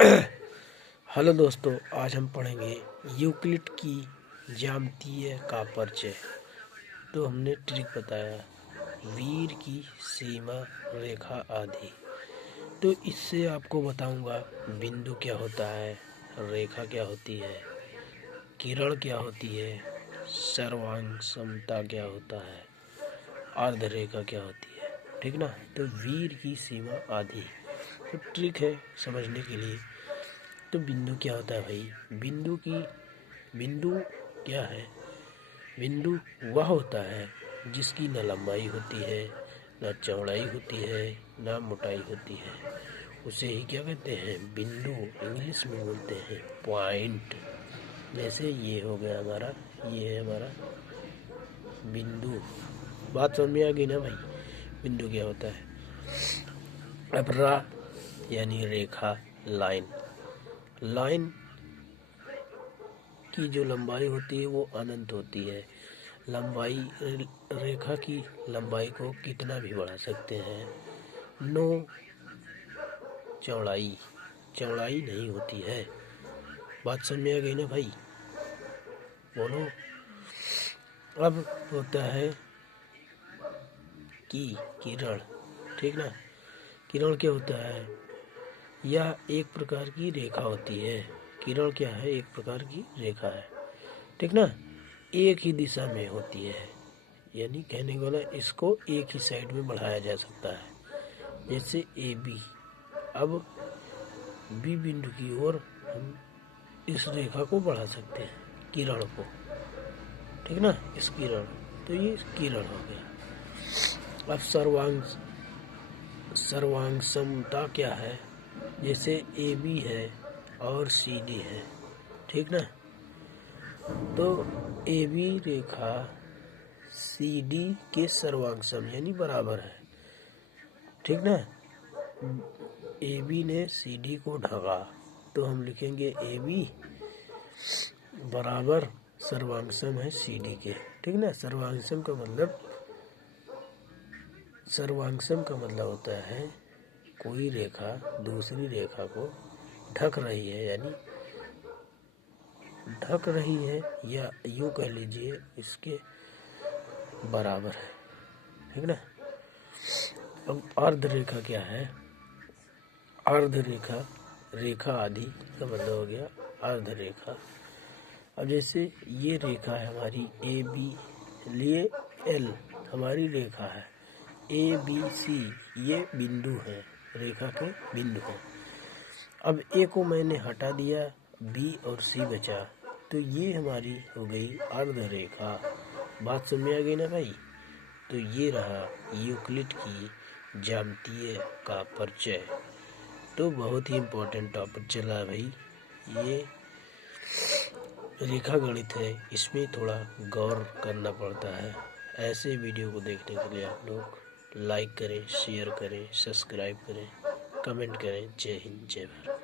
Hello दोस्तों, आज हम पढ़ेंगे यूक्लिड की ज्यामितीय का परिचय। तो हमने ट्रिक बताया वीर की सीमा रेखा आदि। तो इससे आपको बताऊंगा बिंदु क्या होता है, रेखा क्या होती है, किरण क्या होती है, सर्वांग समता क्या होता है, अर्ध रेखा क्या होती है। ठीक ना। तो वीर की सीमा आदि तो ट्रिक है समझने के लिए। तो बिंदु क्या होता है भाई? बिंदु क्या है? बिंदु वह होता है जिसकी न लंबाई होती है, न चौड़ाई होती है, न मोटाई होती है। उसे ही क्या कहते हैं? बिंदु। इंग्लिश में बोलते हैं पॉइंट। जैसे ये हो गया हमारा, ये है हमारा बिंदु। बात समझ में आ गई ना भाई? बिंदु क्या होता है? अब रा यानी रेखा, लाइन की जो लंबाई होती है वो अनंत होती है। लंबाई, रेखा की लंबाई को कितना भी बढ़ा सकते हैं। नो चौड़ाई नहीं होती है। बात समझ में आ गई ना भाई? बोलो। अब होता है किरण। ठीक ना। किरण क्या होता है? यह एक प्रकार की रेखा होती है। किरण क्या है? एक प्रकार की रेखा है। ठीक ना। एक ही दिशा में होती है, यानी कहने वाला इसको एक ही साइड में बढ़ाया जा सकता है। जैसे ए बी। अब बी बिंदु की ओर हम इस रेखा को बढ़ा सकते हैं, किरण को। ठीक ना। इस किरण, तो ये किरण हो गया। अब सर्वांग समता क्या है? जैसे ए बी है और सी डी है। ठीक ना। तो A B Rekha C D के सर्वांग सम यानी बराबर है। ठीक ना। ए बी ने सी डी को ढका, तो हम लिखेंगे ए बी बराबर सर्वांग सम है सी डी के। ठीक ना। सर्वांग सम का मतलब होता है कोई रेखा दूसरी रेखा को ढक रही है, यानी ढक रही है, या यूँ कह लीजिए इसके बराबर है। ठीक ना। अब अर्ध रेखा क्या है? अर्ध रेखा आदि का मतलब हो गया अर्ध रेखा। अब जैसे ये रेखा है हमारी ए बी, लिए एल हमारी रेखा है, ए बी सी ये बिंदु है, रेखा के बिंदु है। अब ए को मैंने हटा दिया, बी और सी बचा, तो ये हमारी हो गई अर्ध रेखा। बात समझ में आ गई ना भाई? तो ये रहा यूक्लिड की ज्यामितीय का परिचय। तो बहुत ही इम्पोर्टेंट टॉपिक चला है भाई। ये रेखा गणित है, इसमें थोड़ा गौर करना पड़ता है। ऐसे वीडियो को देखने के लिए आप लोग लाइक करें, शेयर करें, सब्सक्राइब करें, कमेंट करें। जय हिंद, जय भारत।